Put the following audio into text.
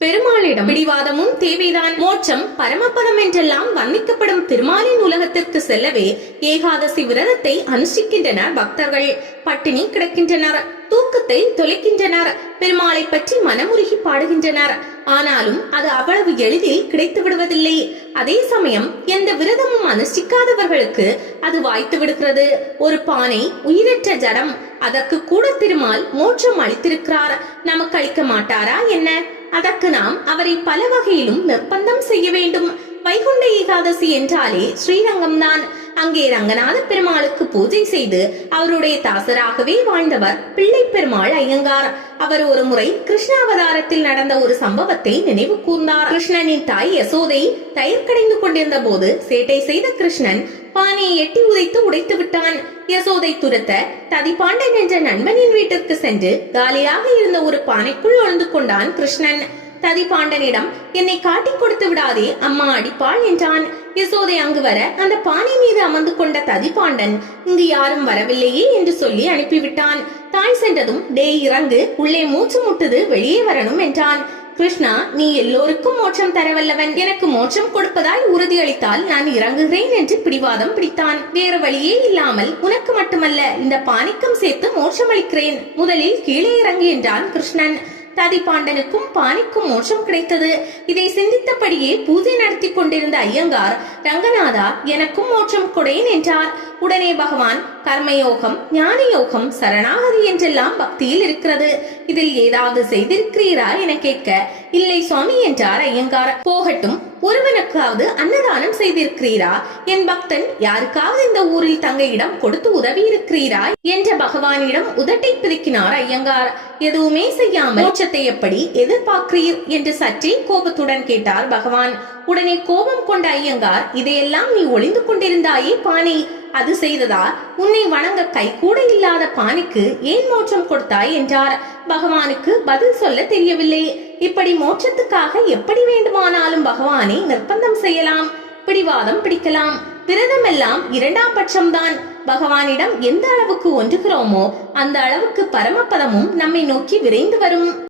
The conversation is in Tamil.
பெருமாளிடம் பிடிவாதமும் தேவைதான். மோட்சம் பரமபதம் என்றெல்லாம் வர்ணிக்கப்படும் திருமாலின் உலகத்திற்கு செல்லவே ஏகாதசி விரதத்தை அனுஷ்டிக்கின்றனர் பக்தர்கள். பட்டினி கிடக்கின்றனர், தூக்கத்தை தொலைக்கின்றனர், பெருமாளை பற்றி மனமுருகி பாடுகின்றனர். ஆனாலும் அது அவ்வளவு எளிதில் கிடைத்து விடுவதில்லை. அதே சமயம் எந்த விரதமும் அனுஷ்டிக்காதவர்களுக்கு அது வாய்த்து விடுகிறது. ஒரு பானை உயிரற்ற ஜடம், அதற்கு கூட திருமால் மோட்சம் அளித்திருக்கிறார். நமக்கு அளிக்க மாட்டாரா என்ன? அதற்கு நாம் அவரை பல வகையிலும் நிர்பந்தம் செய்ய வேண்டும். வைகுண்ட ஏகாதசி என்றாலே ஸ்ரீரங்கம் தான். அங்கே ரங்கநாத பெருமாளுக்கு பூஜை செய்து அவருடைய தாசராகவே வாழ்ந்தவர் பிள்ளை பெருமாள் ஐயங்கார். அவர் ஒரு முறை கிருஷ்ணாவதாரத்தில் நடந்த ஒரு சம்பவத்தை நினைவு கூர்ந்தார். கிருஷ்ணனின் தாய் யசோதை தயிர் கடைந்து கொண்டிருந்த போது சேட்டை செய்த கிருஷ்ணன் பானையை எட்டி உடைத்து விட்டான். யசோதை துரத்த ததிபாண்டன் என்ற நண்பனின் வீட்டிற்கு சென்று காலியாக இருந்த ஒரு பானைக்குள் ஒளிந்து கொண்டான் கிருஷ்ணன். ததிபாண்டனிடம், என்னை காட்டிக் கொடுத்து விடாதே, அம்மா அடிப்பாள் என்றான். யசோதை அங்கு வர அந்த பானை மீது அமர்ந்து கொண்ட ததிபாண்டன் இங்கு யாரும் வரவில்லையே என்று சொல்லி அனுப்பிவிட்டான். தாய் சென்றதும், டே இறங்கு, உள்ளே மூச்சு முட்டுது, வெளியே வரணும் என்றான். கிருஷ்ணா, நீ எல்லோருக்கும் மோட்சம் தரவல்லவன், எனக்கு மோட்சம் கொடுப்பதாய் உறுதியளித்தால் நான் இறங்குகிறேன் என்று பிடிவாதம் பிடித்தான். வேறு வழியே இல்லாமல் உனக்கு மட்டுமல்ல இந்த பானைக்கும் சேர்த்து மோட்சம் அளிக்கிறேன், முதலில் கீழே இறங்கு என்றான் கிருஷ்ணன். ததிபாண்டனுக்கும் பானைக்கும் மோட்சம் கிடைத்தது. இதை சிந்தித்தபடியே பூஜை நடத்தி கொண்டிருந்த ஐயங்கார், ரங்கநாதா எனக்கும் மோட்சம் கொடேன் என்றார். உடனே பகவான், கர்மயோகம், ஞான யோகம், சரணாகதி என்றெல்லாம் பக்தியில் இருக்கிறது, இதில் ஏதாவது செய்திருக்கிறீரா என கேட்க, இல்லை சுவாமி என்றார் ஐயங்கார். போகட்டும், ஒருவனுக்காவது அன்னதானம் செய்திருக்கிறீரா? என் பக்தன் யாருக்காவது இந்த ஊரில் தங்க இடம் கொடுத்து உதவி இருக்கிறீரா என்ற பகவானிடம் உதட்டை பிதுக்கினார் ஐயங்கார். எதுவுமே செய்யாமல் மோட்சத்தை எப்படி எதிர்பார்க்கிறீர் என்று சற்றே கோபத்துடன் கேட்டார் பகவான். உடனே கோபம் கொண்ட ஐயங்கார், இதையெல்லாம் நீ ஒளிந்து கொண்டிருந்தாயே பானை, அது செய்ததா? உன்னை வணங்க கை கூட இல்லாத பானைக்கு ஏன் மோட்சம் கொடுத்தாய் என்றார். பகவானுக்கு பதில் சொல்ல தெரியவில்லை. இப்படி மோட்சத்துக்காக எப்படி வேண்டுமானாலும் பகவானை நிர்பந்தம் செய்யலாம், பிடிவாதம் பிடிக்கலாம். விரதம் எல்லாம் இரண்டாம் பட்சம்தான். பகவானிடம் எந்த அளவுக்கு ஒன்றுகிறோமோ அந்த அளவுக்கு பரமபதமும் நம்மை நோக்கி விரைந்து வரும்.